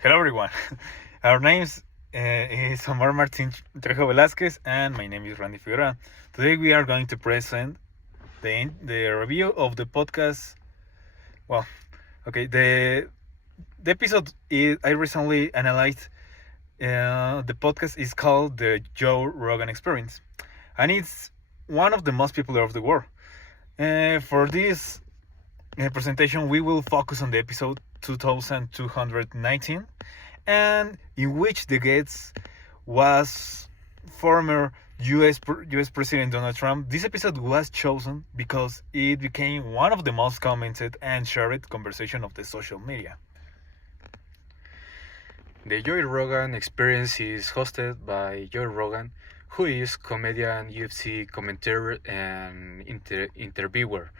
Hello, everyone. Our names is Omar Martin Trejo Velasquez, and my name is Randy Figueroa. Today, we are going to present the review of the podcast. Well, okay, the episode I recently analyzed. The podcast is called the Joe Rogan Experience, and it's one of the most popular of the world. For this presentation, we will focus on the episode 2219, and in which the guest was former US President Donald Trump. This episode was chosen because it became one of the most commented and shared conversation of the social media. The Joe Rogan Experience is hosted by Joe Rogan, who is comedian, UFC commentator, and interviewer.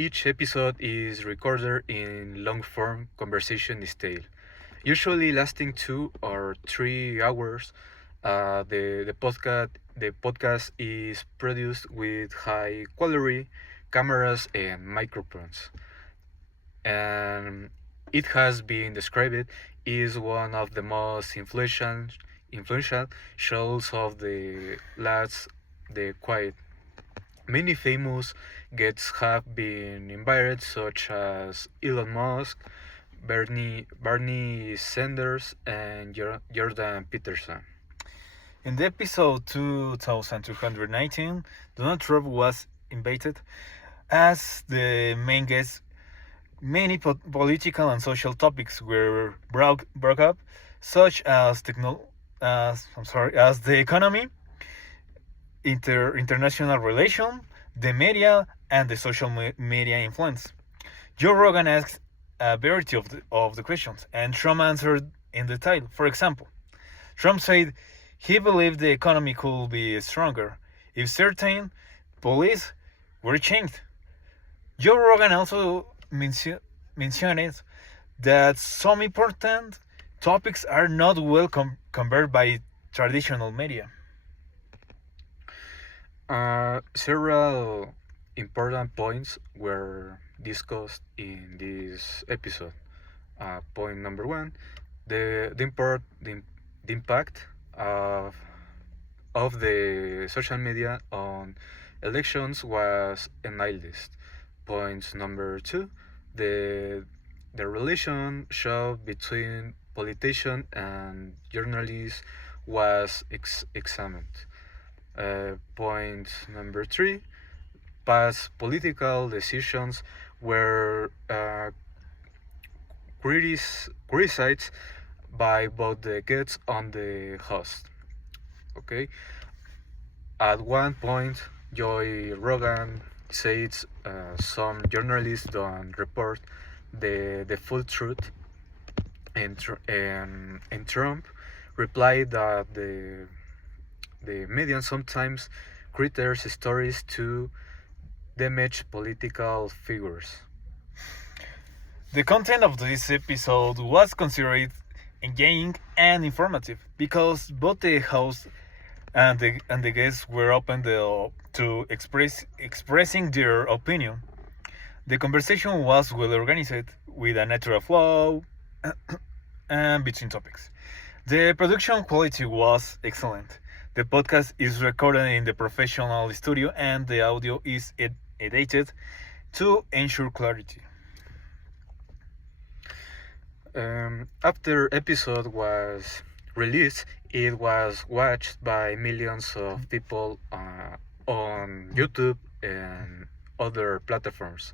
Each episode is recorded in long-form conversation style, usually lasting 2 or 3 hours. The podcast is produced with high quality cameras and microphones, and it has been described is one of the most influential shows of the last decade. Many famous guests have been invited, such as Elon Musk, Bernie Sanders, and Jordan Peterson. In the episode 2219, Donald Trump was invited as the main guest. Many political and social topics were brought up, such as as the economy, international relations, the media, and the social media influence. Joe Rogan asked a variety of the questions, and Trump answered in detail. For example, Trump said he believed the economy could be stronger if certain policies were changed. Joe Rogan also mentioned that some important topics are not well covered by traditional media. Several important points were discussed in this episode. Point number one: the impact of the social media on elections was analyzed. Point number two: the the relationship between politician and journalists was examined. Point number three: past political decisions were criticized by both the guests and the host. Okay. At one point, Joe Rogan says some journalists don't report the full truth, and Trump replied that the media sometimes creates stories to damage political figures. The content of this episode was considered engaging and informative because both the host and the guests were open to expressing their opinion. The conversation was well organized with a natural flow and between topics. The production quality was excellent. The podcast is recorded in the professional studio and the audio is edited to ensure clarity. After episode was released, it was watched by millions of people on YouTube and other platforms.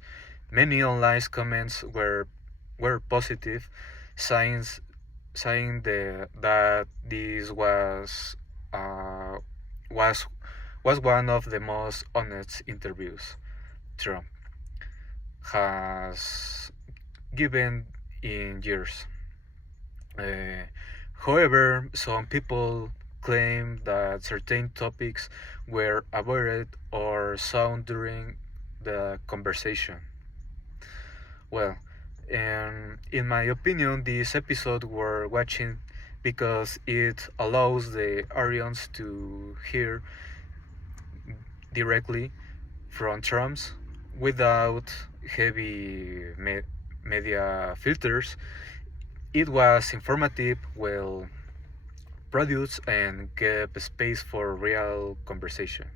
Many online comments were positive, signs saying that this uh, was was one of the most honest interviews Trump has given in years. Uh, However, some people claim that certain topics were avoided or sound during the conversation. Well, in my opinion, this episode we're watching because it allows the audience to hear directly from Trump's without heavy media filters. It was informative, well produced, and gave space for real conversation.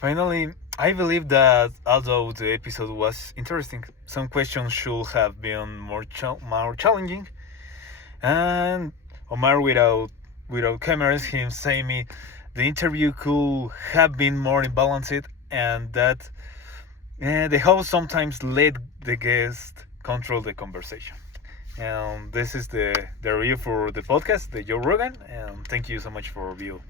Finally, I believe that although the episode was interesting, some questions should have been more challenging. And Omar, without cameras, him saying me, the interview could have been more imbalanced, and that the host sometimes let the guest control the conversation. And this is the review for the podcast, the Joe Rogan, and thank you so much for review.